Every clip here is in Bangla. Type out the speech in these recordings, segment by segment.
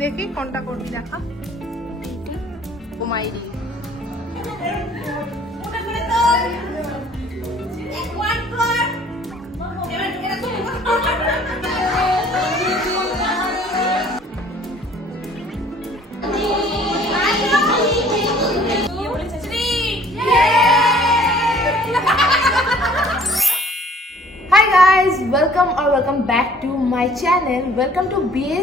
দেখি কোনটা করবি দেখা। ও মাইরি welcome back to my channel. Welcome to BA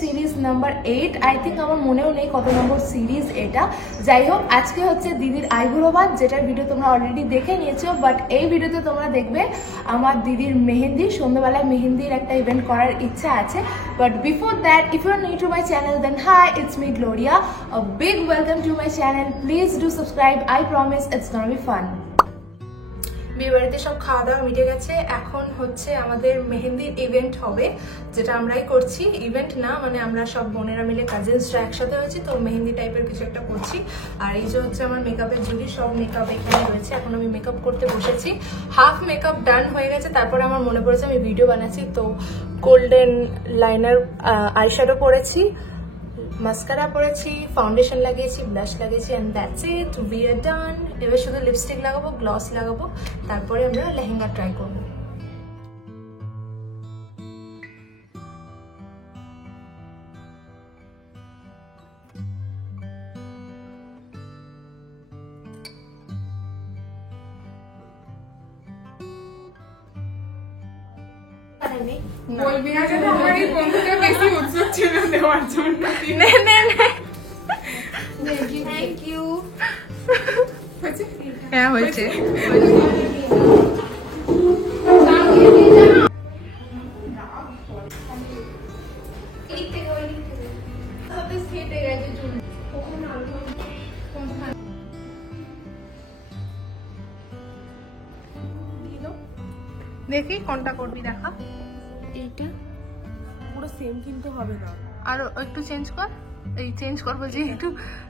series number 8. I think আমার মনেও নেই কত নম্বর সিরিজ এটা। যাই হোক, আজকে হচ্ছে দিদির আইবুড়ো ভাত, যেটার ভিডিও তোমরা অলরেডি দেখে নিয়েছো, বাট এই ভিডিওতে তোমরা দেখবে আমার দিদির মেহেন্দি। সন্ধ্যাবেলায় মেহেন্দির একটা ইভেন্ট করার ইচ্ছা আছে, but before that, if you are new to my channel, then hi, it's me Gloria. A big welcome to my channel. Please do subscribe. I promise it's gonna be fun. বিয়ে বাড়িতে সব খাওয়া দাওয়া মিটে গেছে। এখন হচ্ছে আমাদের মেহেন্দির ইভেন্ট হবে, যেটা আমরাই করছি। ইভেন্ট না মানে আমরা সব বোনেরা মিলে কাজিনসরা একসাথে হয়েছি, তো মেহেন্দি টাইপের কিছু একটা করছি। আর এই যে হচ্ছে আমার মেকআপের জুড়ি, সব মেকআপ এখানে রয়েছে। এখন আমি মেকআপ করতে বসেছি, হাফ মেকআপ ডান হয়ে গেছে। তারপরে আমার মনে পড়েছে আমি ভিডিও বানাচ্ছি, তো গোল্ডেন লাইনার আইশ্যাডো পরেছি, মাস্কারা পরেছি, ফাউন্ডেশন লাগিয়েছি, ব্লাশ লাগিয়েছি, and that's it, we are done. এবার শুধু লিপস্টিক লাগাবো, গ্লস লাগাবো, তারপরে আমরা লেহেঙ্গা ট্রাই করবো। বলবি না যে আমার এই বন্ধুটা বেশি উৎসুক ছিল দেওয়ার জন্য। Thank you. হ্যাঁ হয়েছে। দেখি কোনটা করবি দেখা। এইটা পুরো সেম কিন্তু হবে না, আর একটু চেঞ্জ কর। এই চেঞ্জ কর বলছি একটু।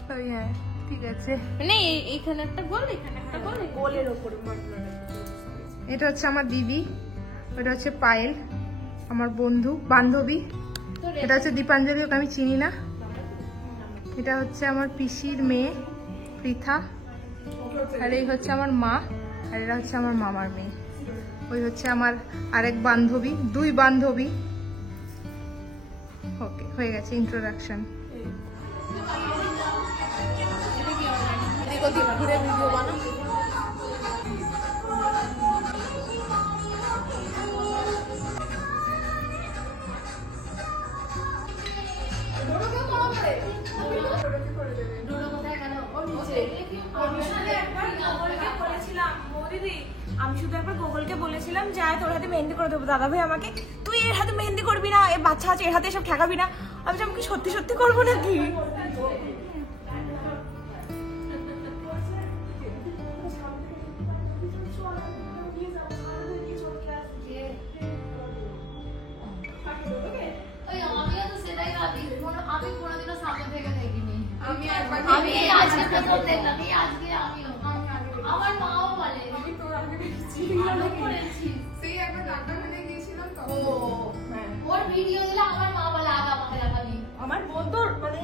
হ্যাঁ ঠিক আছে, মানে এইখানে একটা গোল, এখানে একটা গোল, গোলের উপরে মারবো। এটা হচ্ছে আমার দিদি, এটা হচ্ছে পায়েল আমার বন্ধু বান্ধবী, এটা হচ্ছে দীপাঞ্জলি, ওকে আমি চিনি না। এটা হচ্ছে আমার পিসির মেয়ে পৃথা, আর এই হচ্ছে আমার মা, আর এটা হচ্ছে আমার মামার মেয়ে। ওই হচ্ছে আমার আরেক বান্ধবী, দুই বান্ধবী। ওকে, হয়ে গেছে ইন্ট্রোডাকশন। ঘুরে ভিডিও বানাও। আমি শুধু একবার গুগলকে বলেছিলাম যে তোর হাতে মেহেন্দি করে দেবো। দাদা ভাই আমাকে, তুই এর হাতে মেহেন্দি করবি না, এ বাচ্চা আছে, এর হাতে এসব ঠেকাবি না। আমি আমাকে সত্যি সত্যি করবো নাকি? আমার বন্ধুর মানে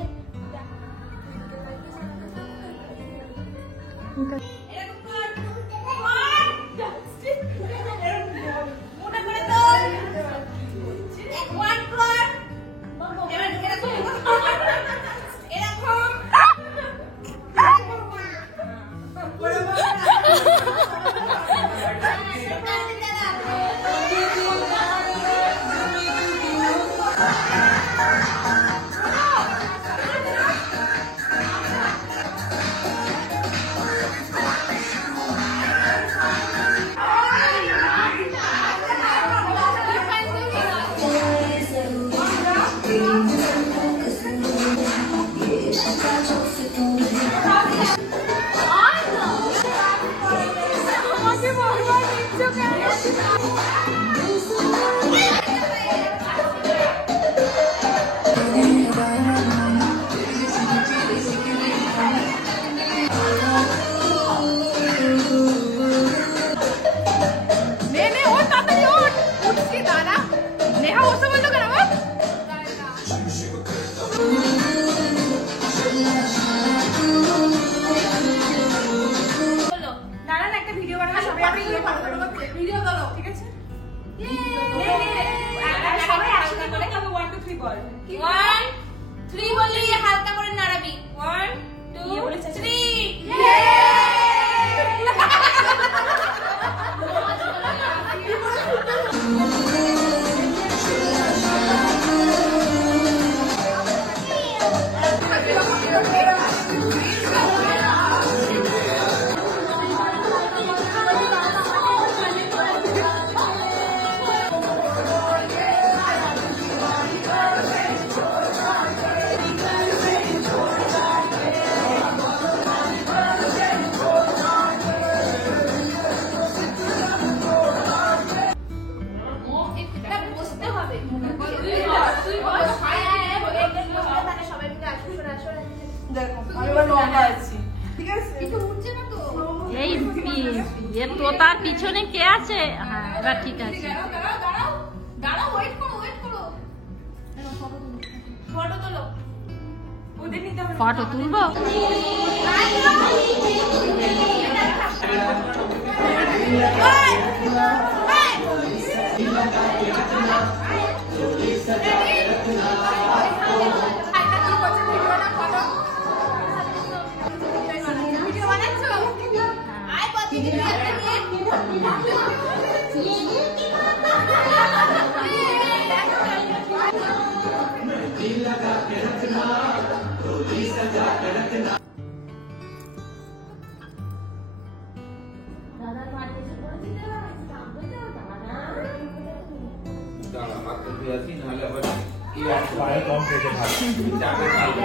নেহা বসে বলতো কেন? বল 1 3 বললি হালকা করে নাড়াবি 1 2 3 বসতে হবে তুই বল সবাই মিলে আসো দেখো আমি এবার লম্বা আছি ঠিক আছে কিছু উঠছে না তো এই এ তোতার পিছনে কে আছে? হ্যাঁ এবার ঠিক আছে। দাঁড়াও ওয়েট করো ফটো তোলো ওদের নিতে হবে ফটো তুলবো? ভিডিও বানাচ্ছো আয় কত দিন দাঁড়া মাত্র 82 নাহলে আবার কি আর পায়ে কম পেটে ভাত চাপে খাবে